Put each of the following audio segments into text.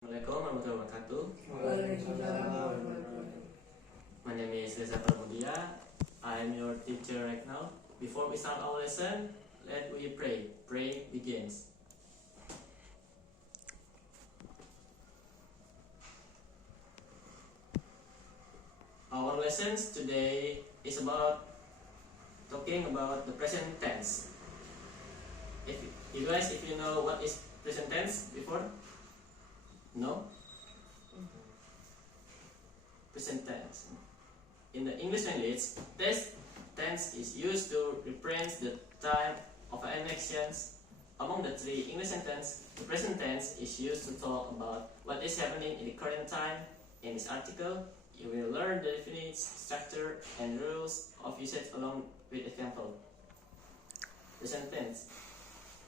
Assalamualaikum warahmatullahi wabarakatuh. Waalaikumsalam warahmatullahi. My name is Reza Pramudia. I am your teacher right now. Before we start our lesson, let we pray. Pray begins. Our lessons today is about talking about the present tense. If you know what is present tense before? No? Present tense. In the English language, this tense is used to reference the time of an action. Among the three English sentences, the present tense is used to talk about what is happening in the current time. In this article, you will learn the definition, structure, and rules of usage along with example. Present tense.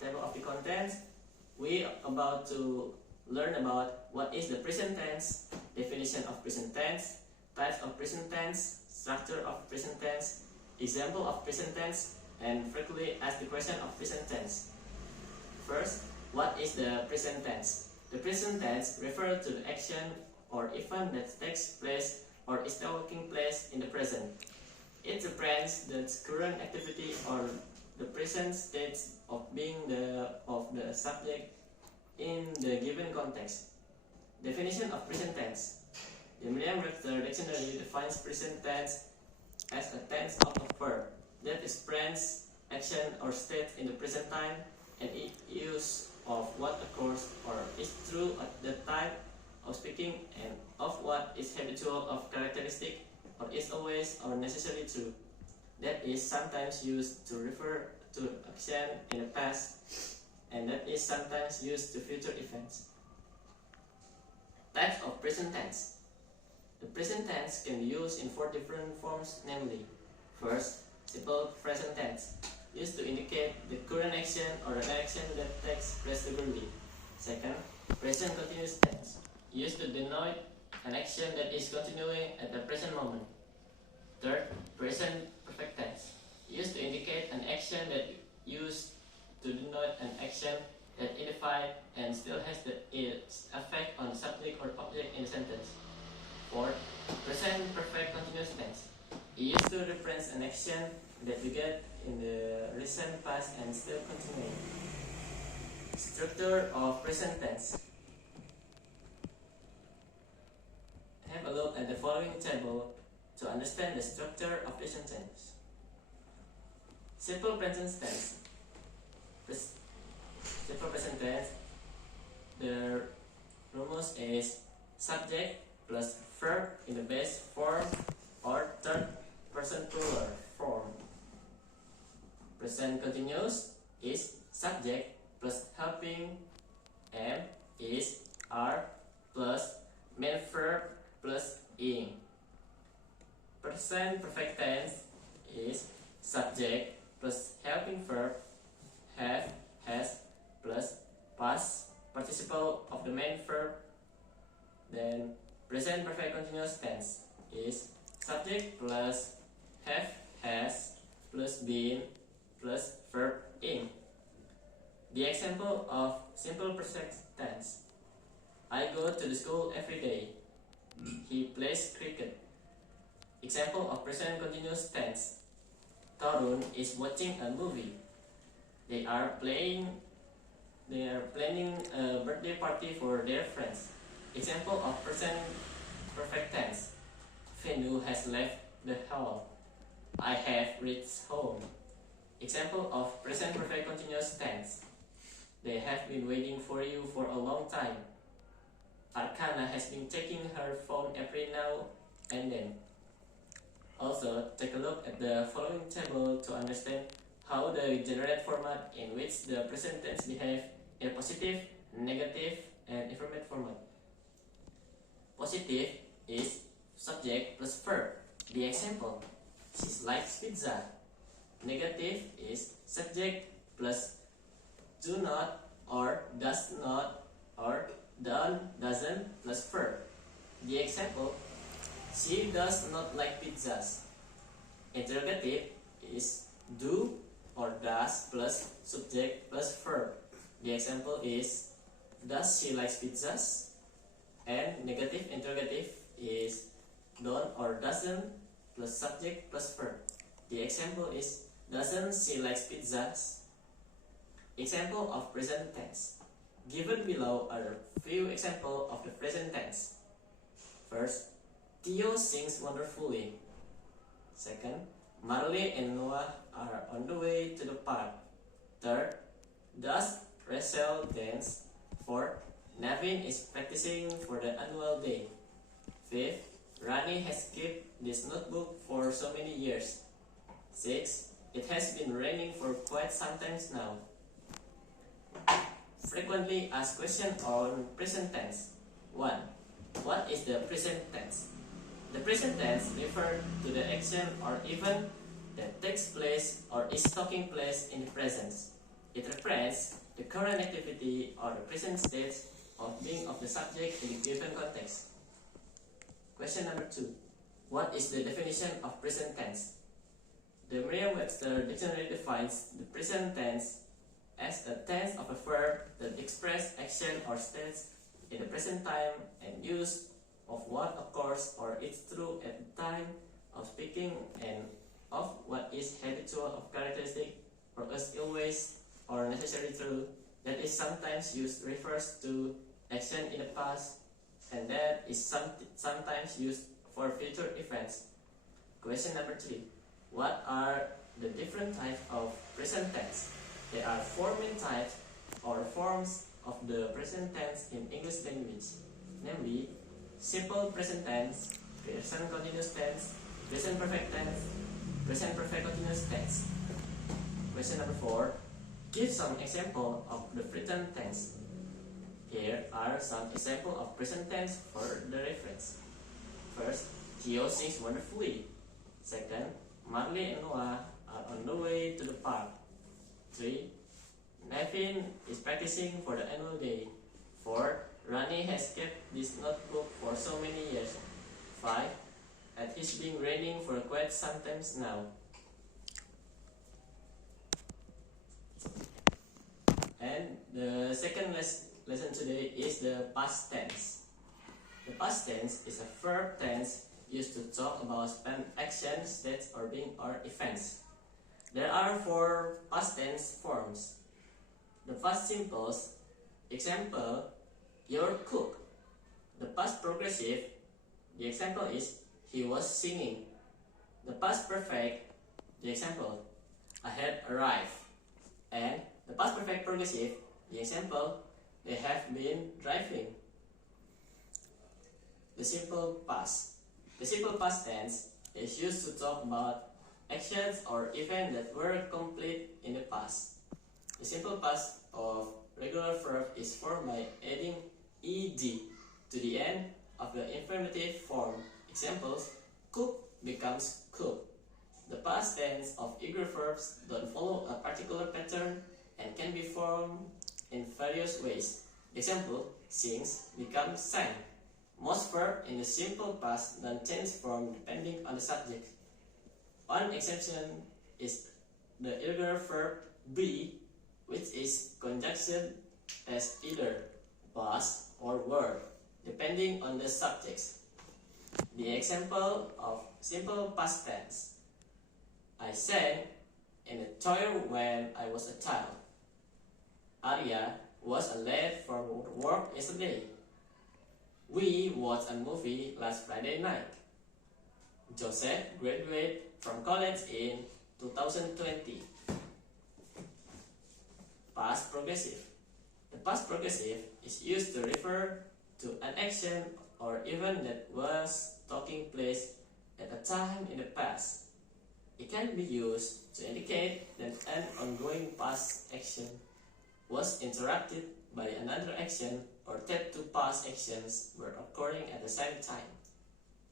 Table of the contents. We are about to learn about what is the present tense, definition of present tense, types of present tense, structure of present tense, example of present tense, and frequently asked the question of present tense. First, what is the present tense? The present tense refers to the action or event that takes place or is taking place in the present. It represents the current activity or the present state of being of the subject in the given context. Definition of present tense. The Merriam-Webster dictionary defines present tense as a tense of a verb that expresses action or state in the present time and use of what occurs or is true at the time of speaking and of what is habitual of characteristic or is always or necessarily true. That is sometimes used to refer to action in the past and that is sometimes used to future events. Types of present tense. The present tense can be used in four different forms, namely: first, simple present tense, used to indicate the current action or an action that takes place regularly. Second, present continuous tense, used to denote an action that is continuing at the present moment. Third, present perfect tense, used to indicate an action that used to denote an action that identified and still has its effect on the subject or object in the sentence. Fourth, present perfect continuous tense, used to reference an action that began in the recent past and still continuing. Structure of present tense. Have a look at the following table to understand the structure of present tense. Simple present tense. Simple present tense. The rumus is subject plus verb in the base form or third person plural form. Present continuous is subject plus helping am is are plus main verb plus ing. Present perfect tense is subject plus helping verb have, has plus past participle of the main verb. Then present perfect continuous tense is subject plus have, has plus been plus verb ing. The example of simple present tense: I go to the school every day. He plays cricket. Example of present continuous tense: Tarun is watching a movie. They are planning a birthday party for their friends. Example of present perfect tense: Venu has left the hall. I have reached home. Example of present perfect continuous tense: They have been waiting for you for a long time. Arcana has been checking her phone every now and then. Also, take a look at the following table to understand how the generate format in which the present tense behave in a positive, negative, and affirmative format. Positive is subject plus verb. The example: she likes pizza. Negative is subject plus do not or does not or doesn't plus verb. The example: she does not like pizzas. Interrogative is do or does plus subject plus verb. The example is: does she like pizzas? And negative interrogative is don't or doesn't plus subject plus verb. The example is, doesn't she like pizzas? Example of present tense. Given below are a few examples of the present tense. First, Theo sings wonderfully. Second, Marley and Noah are on the way to the park. Third, does Rachel dance? Fourth, Navin is practicing for the annual day. Fifth, Rani has kept this notebook for so many years. Sixth, it has been raining for quite some time now. Frequently asked questions on present tense. 1. What is the present tense? The present tense refers to the action or event that takes place or is taking place in the present. It represents the current activity or the present state of being of the subject in the given context. Question number 2. What is the definition of present tense? The Merriam-Webster dictionary defines the present tense as a tense of a verb that expresses action or states in the present time and use of what occurs or is true at the time of speaking and of what is habitual of characteristic or is always or necessarily true, that is sometimes used refers to action in the past and that is sometimes used for future events. Question number 3. What are the different types of present tense? There are 4 main types or forms of the present tense in English language, namely simple present tense, present continuous tense, present perfect tense, present perfect continuous tense. Question number 4. Give some example of the present tense. Here are some examples of present tense for the reference. First, Theo sings wonderfully. Second, Marley and Noah are on the way to the park. 3. Navin is practicing for the annual day. 4. Rani has kept this notebook for so many years. 5. It has been raining for quite some time now. And the second lesson today is the past tense. The past tense is a verb tense used to talk about spent actions, states, or being or events. There are 4 past tense forms. The past simple, example, your cook. The past progressive, the example is, he was singing. The past perfect, the example, I had arrived. And the past perfect progressive, the example, they have been driving. The simple past. The simple past tense is used to talk about actions or events that were complete in the past. The simple past of regular verb is formed by adding ed to the end of the infinitive form. Examples, cook becomes cook. The past tense of irregular verbs don't follow a particular pattern and can be formed in various ways. Example, sings becomes sang. Most verbs in the simple past don't change form depending on the subject. One exception is the irregular verb be, which is conjunction as either was or were, depending on the subjects. The example of simple past tense. I sang in a choir when I was a child. Arya was late for work yesterday. We watched a movie last Friday night. Joseph graduated from college in 2020. Past progressive. The past progressive is used to refer to an action or event that was taking place at a time in the past. It can be used to indicate that an ongoing past action was interrupted by another action or that 2 past actions were occurring at the same time.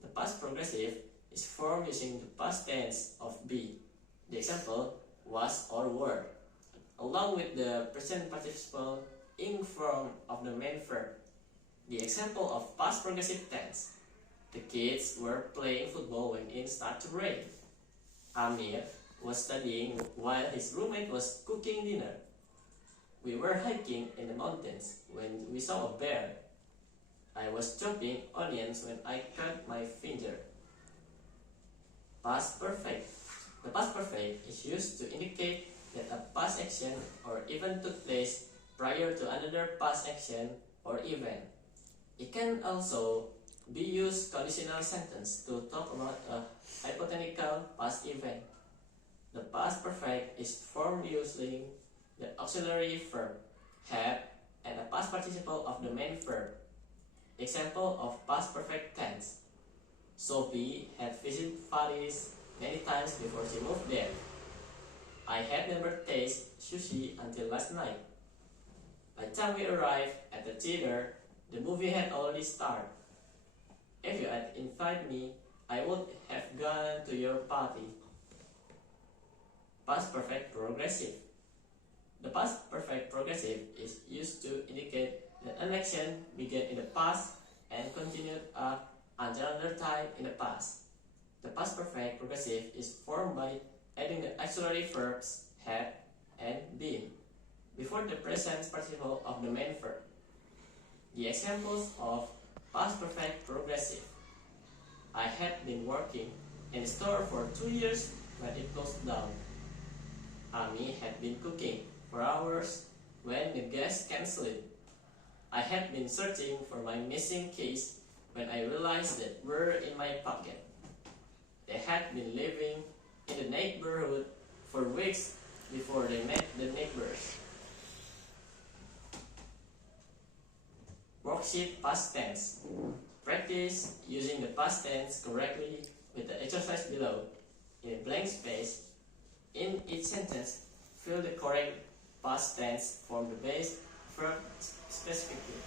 The past progressive is formed using the past tense of be. The example, was or were, along with the present participle ing form of the main verb. The example of past progressive tense. The kids were playing football when it started to rain. Amir was studying while his roommate was cooking dinner. We were hiking in the mountains when we saw a bear. I was chopping onions when I cut my finger. Past perfect. The past perfect is used to indicate that a past action or event took place prior to another past action or event. It can also be used conditional sentence to talk about a hypothetical past event. The past perfect is formed using the auxiliary verb have and a past participle of the main verb. Example of past perfect tense. Sophie had visited Paris many times before she moved there. I had never tasted sushi until last night. By the time we arrived at the theater, the movie had already started. If you had invited me, I would have gone to your party. Past perfect progressive. The past perfect progressive is used to indicate that an action began in the past and continued until another time in the past. The past perfect progressive is formed by adding the auxiliary verbs have and been before the present participle of the main verb. The examples of past perfect progressive. I had been working in the store for 2 years when it closed down. Ami had been cooking for hours when the gas cancelled. I had been searching for my missing keys when I realized that were in my pocket. They had been living in the neighborhood for weeks before they met the neighbors. Worksheet past tense. Practice using the past tense correctly with the exercise below. In a blank space, in each sentence, fill the correct past tense from the base verb specifically.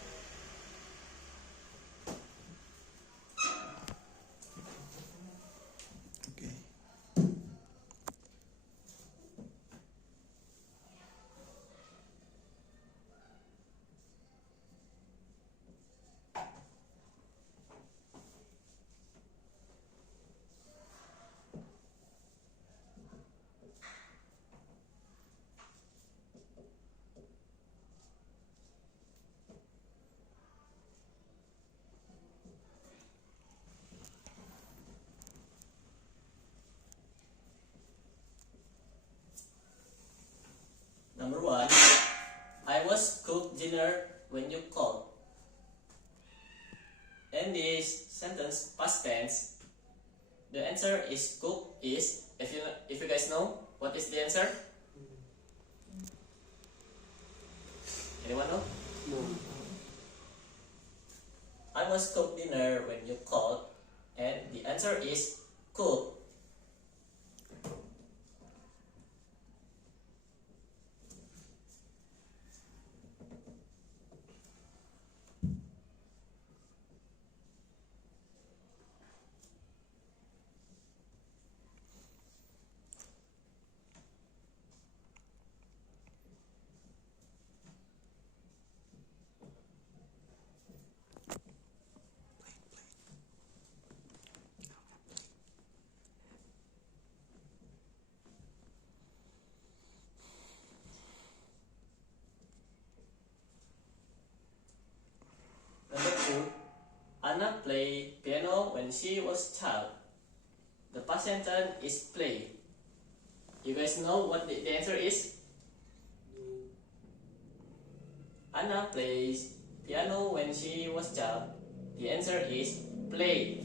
Number 1. I was cooked dinner when you called. In this sentence, past tense, the answer is cook is. If you guys know, what is the answer? Anyone know? No. I was cooked dinner when you called, and the answer is cook. Number 2. Anna played piano when she was a child. The past sentence is play. You guys know what the answer is? Anna plays piano when she was a child. The answer is play.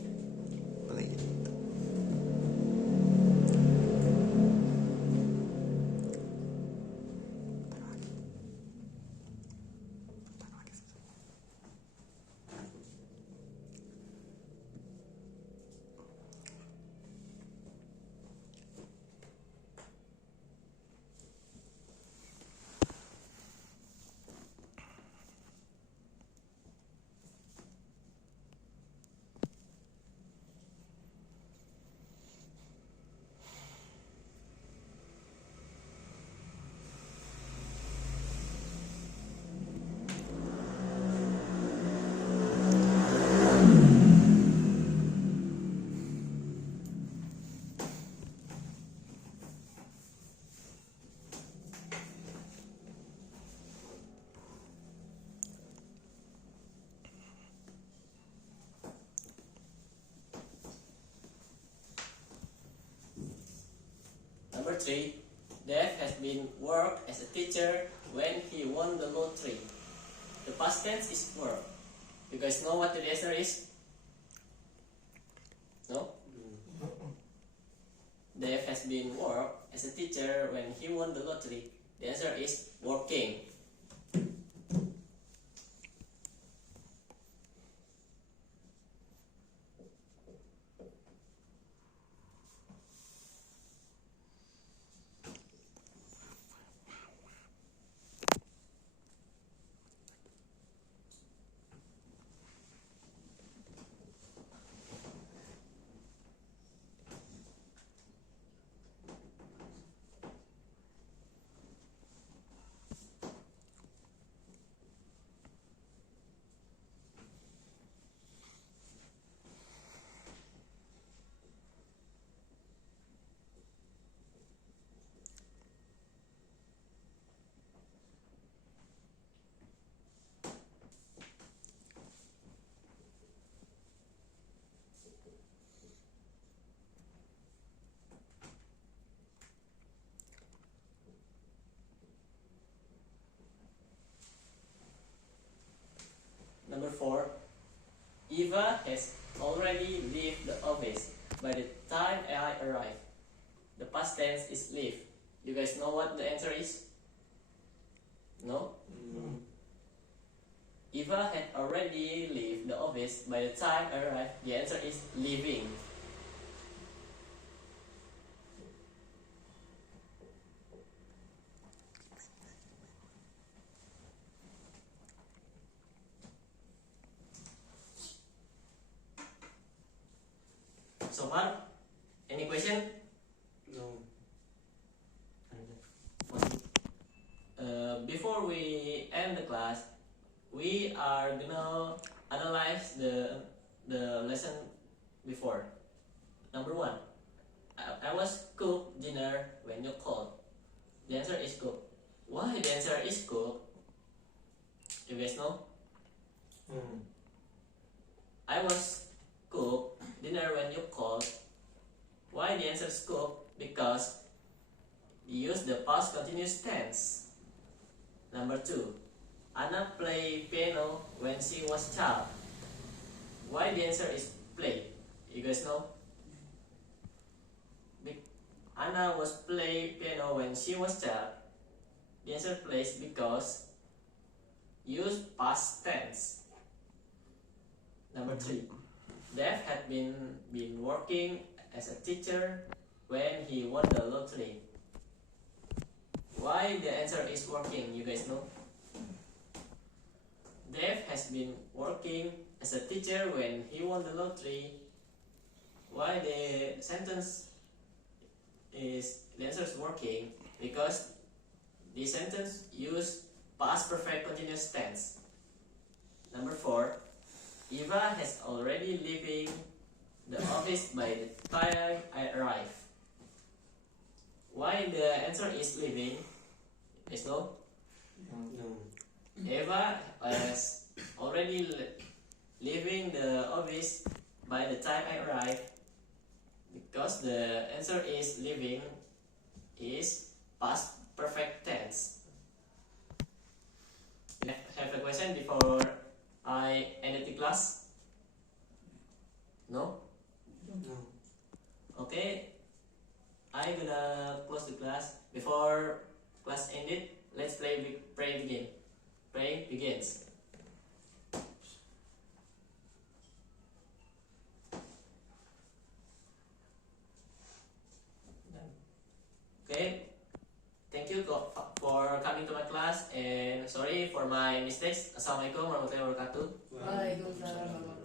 Number 3, Dave has been worked as a teacher when he won the lottery. The past tense is work. You guys know what the answer is? No? Dave has been worked as a teacher when he won the lottery. The answer is working. Number 4, Eva has already left the office by the time I arrive. The past tense is leave. You guys know what the answer is? No? Eva had already left the office by the time I arrived. The answer is leaving. So far, any question? No. Before we end the class, we are gonna analyze the lesson before. Number 1, I was cook dinner when you called. The answer is cook. Why the answer is cook? You guys know? I was cook dinner when you called. Why the answer is cook? Because you use the past continuous tense. Number 2, Anna played piano when she was child. Why the answer is play? You guys know? Anna was play piano when she was child. The answer plays because use past tense. Number 3, Dave had been working as a teacher when he won the lottery. Why the answer is working? You guys know? Dave has been working as a teacher when he won the lottery. Why the sentence is the answer is working? Because the sentence use past perfect continuous tense. Number 4, Eva has already leaving the office by the time I arrive. Why the answer is leaving? Is no? Eva is already leaving the office by the time I arrive. Because the answer is leaving is past perfect tense. Have a question before I ended the class? No? Okay, I'm gonna close the class. Before class ended, let's pray begin. Pray begins. Okay, thank you for coming to my class and sorry for my mistakes. Assalamualaikum warahmatullahi wabarakatuh. Waalaikumsalam.